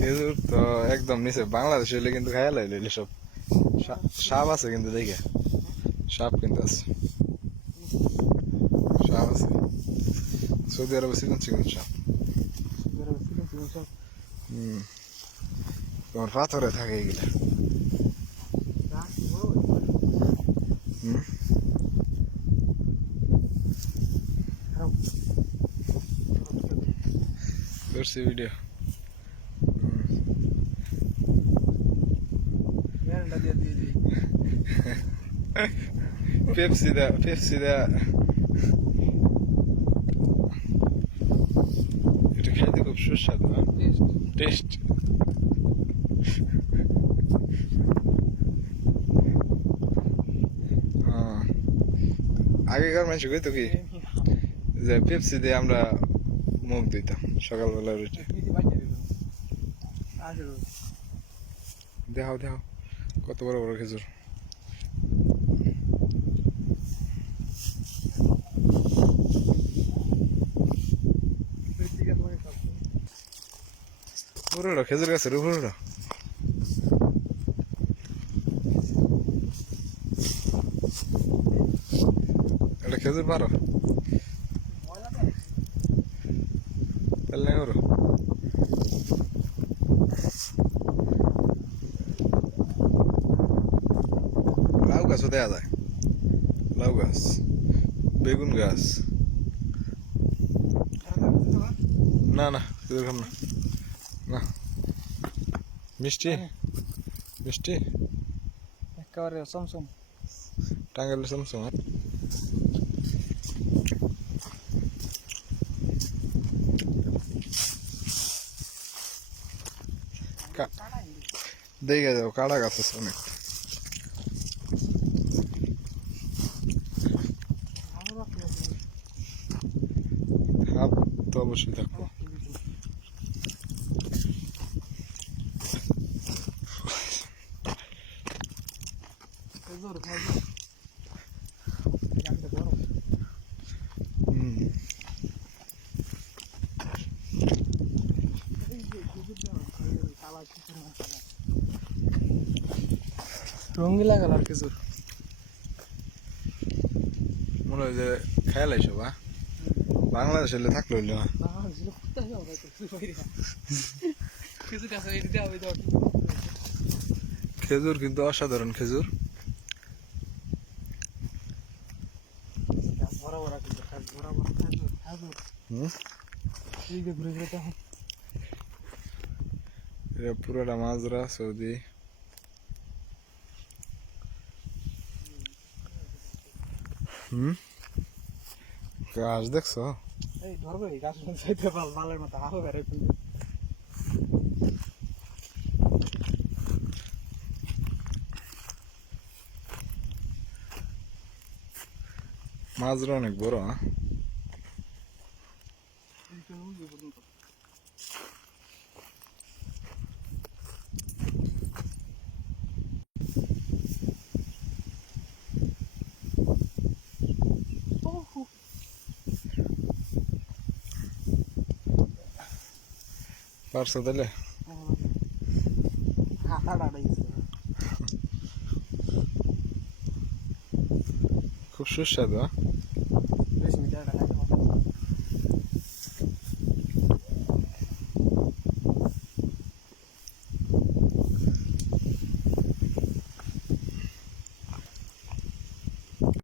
খেজুর তো একদম নিচে বাংলাদেশে এলে কিন্তু খাইয়া লাইলে সব সাপ আছে কিন্তু দেখে সাপ কিন্তু আছে সাপ আছে সৌদি আরবে চিকন চিকন সাপ তোমার পাথরে থাকে এগুলা করছি ভিডিও পেপসি দা এটা খাইতে খুব সুস্বাদু টেস্ট আগেকার মানুষ কইতো কি যে পেপসি দিয়ে আমরা মুখ দিতাম সকালবেলা রুটি দেখাও কত বড় বড় খেজুর পুরোটা খেজুর গাছের উপরটা এটা খেজুর পারো তাহলে করো লাউ গাছও দেওয়া যায় লাউ গাছ বেগুন গাছ না খেজুর খাম না মিষ্টি একেবারে সমসম টাঙ্গাইলের সমসম দেখে যাও কাড়া গাছ আছে অনেক হাত তো অবশ্যই থাকবো রঙিলা কালার খেজুর মনে হয় যে খেয়াল এইসব বাংলাদেশে থাকলো খেজুর কিন্তু অসাধারণ খেজুর পুরোটা মাজরা সৌদি গাছ দেখছো মাজরা অনেক বড় পারছো তাহলে খুব সুস্বাদু